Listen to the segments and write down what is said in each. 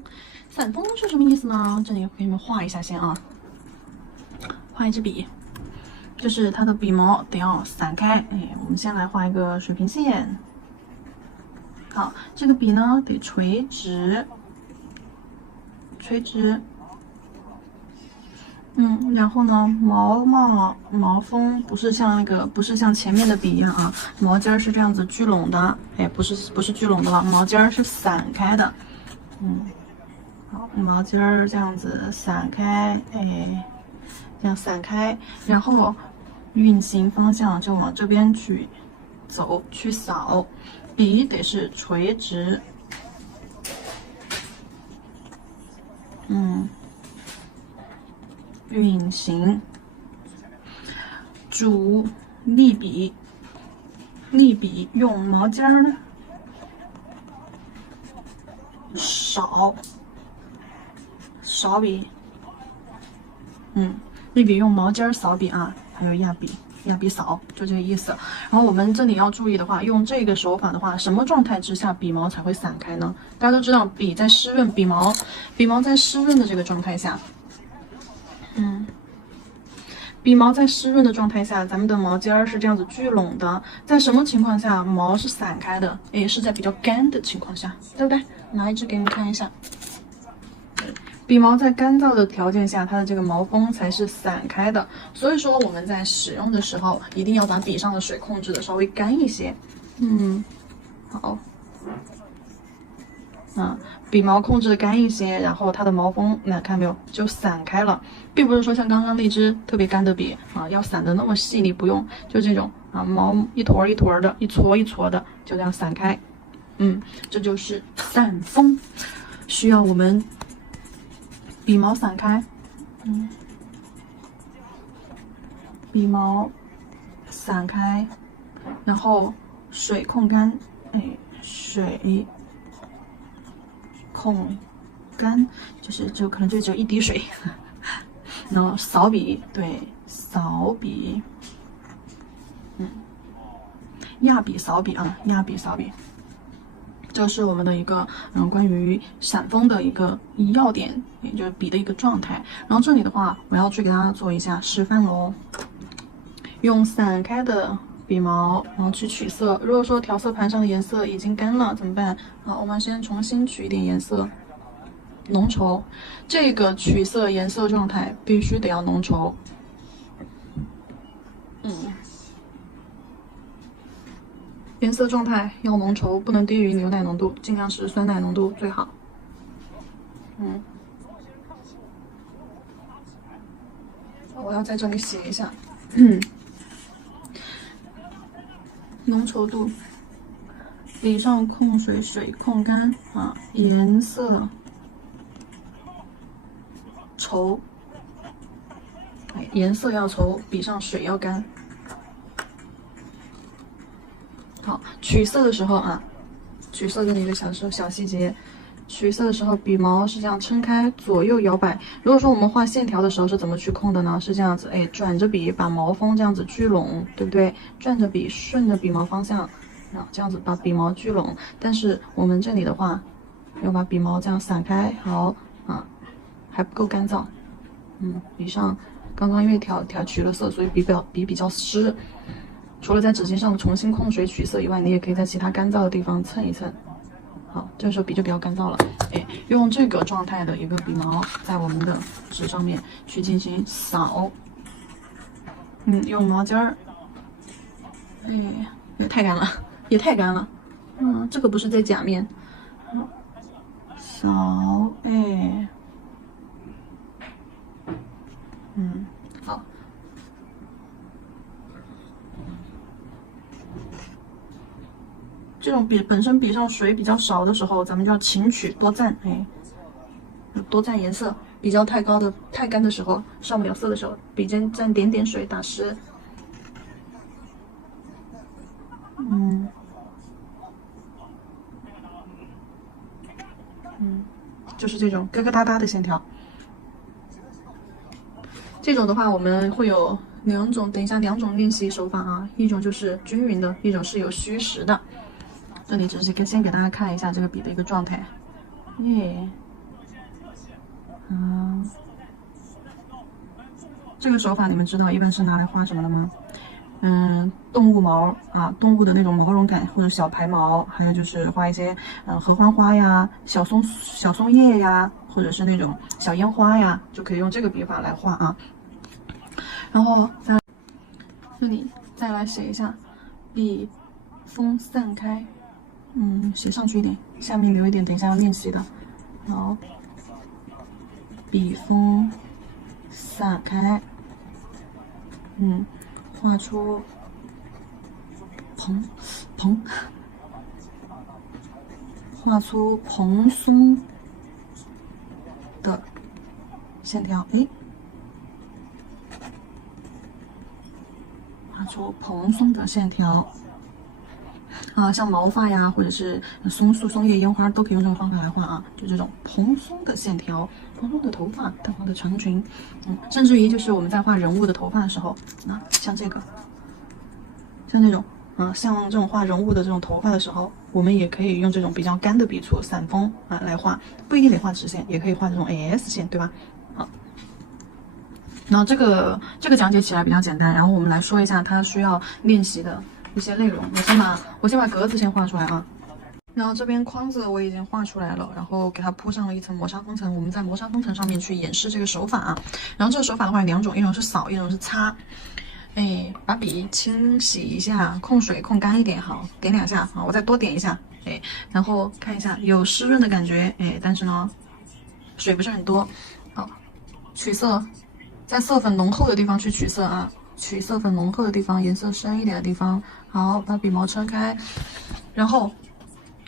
风，散风是什么意思呢？这里给你们画一下先啊，画一支笔，就是它的笔毛得要散开。哎，我们先来画一个水平线。好，这个笔呢得垂直，垂直。然后呢，毛锋不是像前面的笔一样啊，毛尖是这样子聚拢的，哎，不是聚拢的了，毛尖是散开的，好，毛尖儿这样子散开，哎，这样散开，然后运行方向就往这边去走，去扫，笔得是垂直，运行，主立笔，立笔用毛尖儿扫笔，立笔用毛尖扫笔啊，还有压笔扫，就这个意思。然后我们这里要注意的话，用这个手法的话，什么状态之下笔毛才会散开呢？大家都知道，笔在湿润，笔毛在湿润的这个状态下。笔毛在湿润的状态下，咱们的毛尖儿是这样子聚拢的。在什么情况下毛是散开的？也是在比较干的情况下，对不对？拿一支给你们看一下。笔毛在干燥的条件下，它的这个毛锋才是散开的。所以说我们在使用的时候，一定要把笔上的水控制的稍微干一些。好。笔毛控制的干一些，然后它的毛锋，看没有，就散开了，并不是说像刚刚那支特别干的笔啊，要散的那么细腻，不用，就这种啊，毛一坨一坨的，一撮一撮的，就这样散开。这就是散风，需要我们笔毛散开，笔毛散开，然后水控干，水控干，就可能就只有一滴水，然后扫笔，对，扫笔，压笔扫笔啊，压笔扫笔，这是我们的一个关于散风的一个要点，也就是笔的一个状态。然后这里的话，我要去给大家做一下示范喽，用散开的笔毛，然后去取色。如果说调色盘上的颜色已经干了，怎么办？好，我们先重新取一点颜色，浓稠。这个取色颜色状态必须得要浓稠。颜色状态要浓稠，不能低于牛奶浓度，尽量是酸奶浓度最好。我要在这里写一下。浓稠度，笔上控水，水控干啊，颜色稠，颜色要稠，笔上水要干。好，取色的时候啊，取色这里一个小细节，取色的时候笔毛是这样撑开，左右摇摆。如果说我们画线条的时候是怎么去控的呢？是这样子，转着笔把毛锋这样子聚拢，对不对？转着笔顺着笔毛方向，这样子把笔毛聚拢。但是我们这里的话，要把笔毛这样散开，好还不够干燥。笔上刚刚因为取了色，所以笔比较湿。除了在纸巾上重新控水取色以外，你也可以在其他干燥的地方蹭一蹭。好，这个时候笔就比较干燥了。用这个状态的一个笔毛在我们的纸上面去进行扫。用毛尖儿。也太干了，也太干了。这个不是在甲面。扫，好。这种笔本身笔上水比较少的时候，咱们就要勤取多蘸，多蘸颜色。比较太干的时候，上不了色的时候，笔尖蘸点点水打湿。就是这种疙疙瘩瘩的线条。这种的话，我们会有两种练习手法啊，一种就是均匀的，一种是有虚实的。这里只是先给大家看一下这个笔的一个状态。这个手法你们知道一般是拿来画什么的吗？动物毛啊，动物的那种毛绒感，或者小排毛，还有就是画一些合欢花呀、小松叶呀，或者是那种小烟花呀，就可以用这个笔法来画啊。然后这里再来写一下，笔锋散开，写上去一点，下面留一点，等一下要练习的。好，笔锋散开，画出画出蓬松的线条，画出蓬松的线条。像毛发呀，或者是松树、松叶、烟花，都可以用这个方法来画啊。就这种蓬松的线条，蓬松的头发，淡黄的长裙，甚至于就是我们在画人物的头发的时候，像这个，像这种，像这种画人物的这种头发的时候，我们也可以用这种比较干的笔触，散锋来画，不一定得画直线，也可以画这种 S 线，对吧？然后这个讲解起来比较简单，然后我们来说一下它需要练习的一些内容。我先把格子先画出来啊。然后这边框子我已经画出来了，然后给它铺上了一层磨砂封层。我们在磨砂封层上面去演示这个手法啊。然后这个手法的话有两种，一种是扫，一种是擦。把笔清洗一下，控水控干一点，好，点2下啊，我再多点一下，然后看一下有湿润的感觉，但是呢，水不是很多，好，取色。在色粉浓厚的地方去取色啊，取色粉浓厚的地方，颜色深一点的地方。好，把笔毛撑开，然后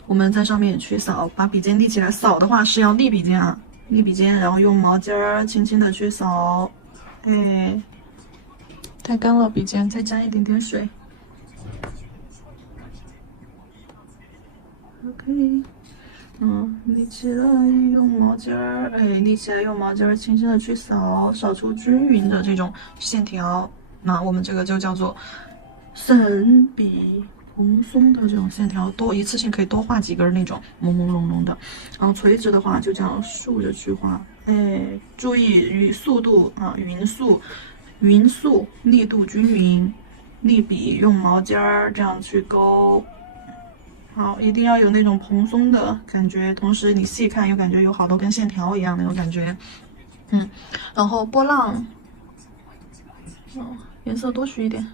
我们在上面去扫，把笔尖立起来。扫的话是要立笔尖啊，立笔尖，然后用毛尖儿轻轻的去扫。太干了，笔尖再沾一点点水。OK。立起来用毛尖儿，立起来用毛尖儿轻轻的去扫，扫出均匀的这种线条。那我们这个就叫做散笔蓬松的这种线条，一次性可以多画几根那种朦朦胧胧的。然后垂直的话就这样竖着去画，注意速度啊，匀速，力度均匀，立笔用毛尖儿这样去勾。好，一定要有那种蓬松的感觉，同时你细看又感觉有好多根线条一样那种感觉。然后波浪，颜色多取一点。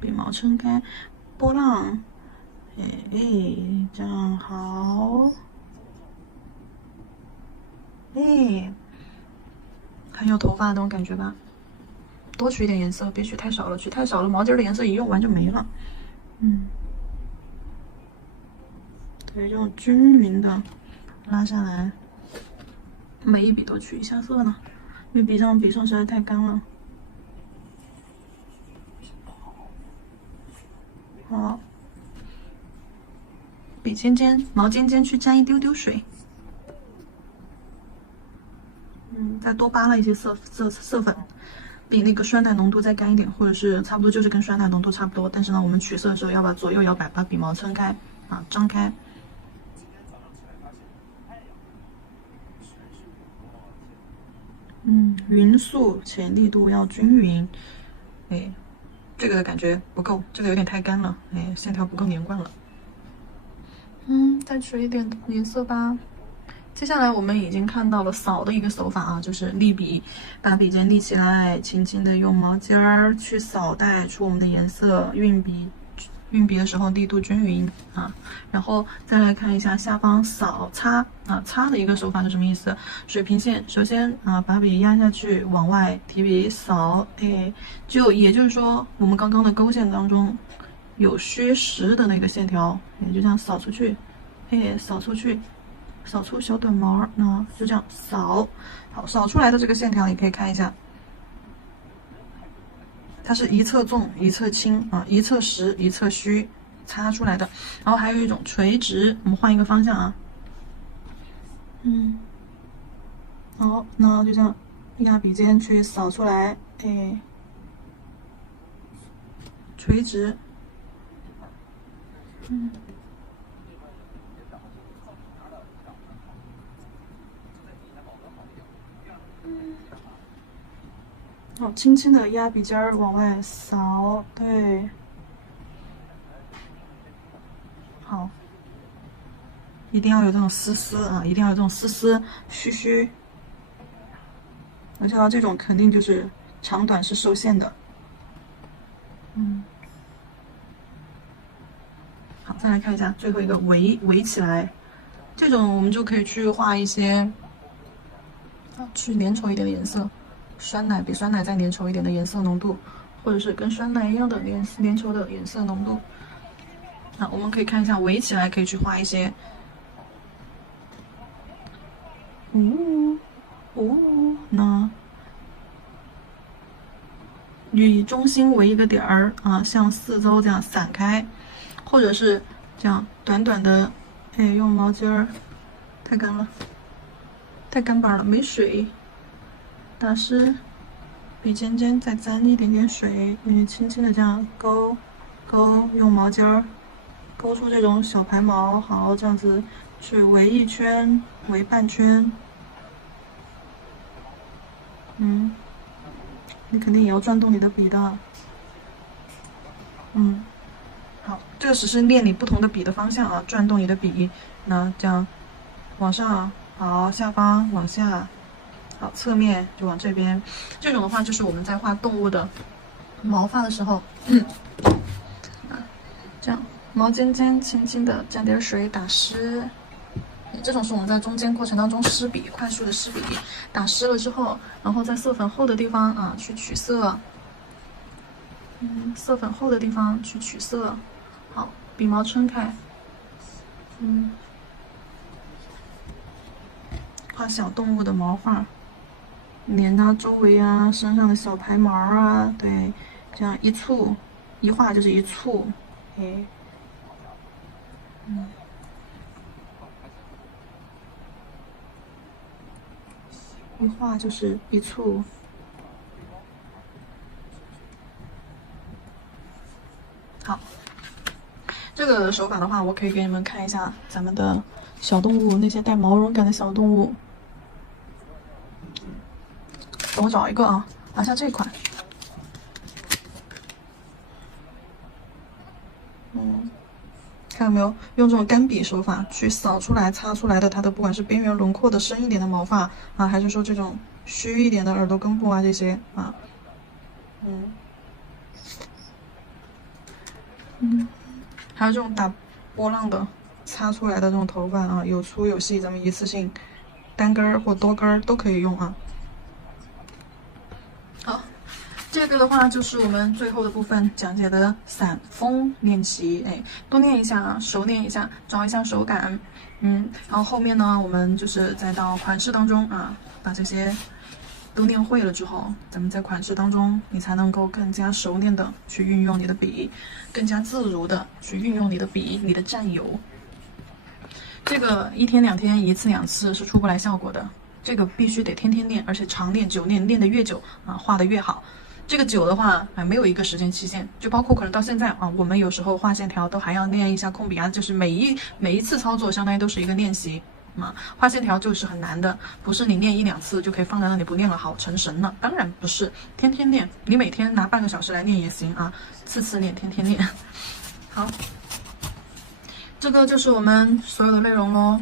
笔毛撑开，波浪，这样好，很有头发的那种感觉吧。多取一点颜色，别取太少了，取太少了，毛巾的颜色一用完就没了。对，这种均匀的拉下来，每一笔都取一下色呢，因为笔顺实在太干了。好，笔尖尖、毛尖尖去沾一丢丢水。再多扒拉一些色粉。比那个酸奶浓度再干一点，或者是差不多，就是跟酸奶浓度差不多。但是呢，我们取色的时候要把左右摇摆，把笔毛撑开张开。匀速且力度要均匀。这个的感觉不够，这个有点太干了，线条不够连贯了。再取一点颜色吧。接下来我们已经看到了扫的一个手法啊，就是立笔，把笔尖立起来，轻轻的用毛尖儿去扫，带出我们的颜色。运笔的时候力度均匀然后再来看一下下方扫擦擦的一个手法是什么意思？水平线，首先把笔压下去，往外提笔扫，也就是说我们刚刚的勾线当中有虚实的那个线条，就这样扫出去，扫出去。扫出小短毛，就这样扫。好，扫出来的这个线条你可以看一下，它是一侧重一侧轻一侧实一侧虚擦出来的。然后还有一种垂直，我们换一个方向啊。好，那就这样压笔尖去扫出来，垂直，好，轻轻的压笔尖儿往外扫，对，好，一定要有这种丝丝啊，一定要有这种丝丝须须。我知道这种肯定就是长短是受限的。好，再来看一下最后一个围起来，这种我们就可以去画一些，去粘稠一点的颜色，酸奶比酸奶再粘稠一点的颜色浓度，或者是跟酸奶一样的粘稠的颜色浓度。那我们可以看一下围起来，可以去画一些，那以中心为一个点儿啊，向四周这样散开，或者是这样短短的，哎，用毛巾儿，太干了，太干巴了，没水，打湿，笔尖尖再沾一点点水，轻轻的这样勾，用毛巾儿勾出这种小排毛，好，这样子去围一圈，围半圈，你肯定也要转动你的笔的，好，这个只是练你不同的笔的方向啊，转动你的笔，那这样往上，好，下方往下，好，侧面就往这边。这种的话，就是我们在画动物的毛发的时候，这样毛尖尖轻轻的沾点水打湿。这种是我们在中间过程当中湿笔，快速的湿笔，打湿了之后，然后在色粉厚的地方啊去取色，色粉厚的地方去取色，好，笔毛撑开，画小动物的毛发，粘它周围啊，身上的小排毛啊，对，这样一簇，一画就是一簇，哎，一画就是一簇。好，这个手法的话，我可以给你们看一下咱们的小动物，那些带毛绒感的小动物。等我找一个啊，像这款，看到没有？用这种干笔手法去扫出来、擦出来的它的，不管是边缘轮廓的深一点的毛发啊，还是说这种虚一点的耳朵根部啊这些啊，还有这种打波浪的擦出来的这种头发啊，有粗有细，咱们一次性单根儿或多根儿都可以用啊。好，这个的话就是我们最后的部分讲解的散锋练习，哎，多练一下啊，熟练一下，找一下手感，然后后面呢，我们就是再到款式当中啊，把这些都练会了之后，咱们在款式当中，你才能够更加熟练的去运用你的笔，更加自如的去运用你的笔，你的蘸油。这个1天2天1次2次是出不来效果的，这个必须得天天练，而且常练久练，练得越久啊，画得越好。这个久的话，没有一个时间期限，就包括可能到现在啊，我们有时候画线条都还要练一下控笔啊，就是每一次操作相当于都是一个练习。画线条就是很难的，不是你练1、2次就可以放在那里不练了，好成神了。当然不是，天天练，你每天拿半个小时来练也行啊，次练，天天练。好，这个就是我们所有的内容咯。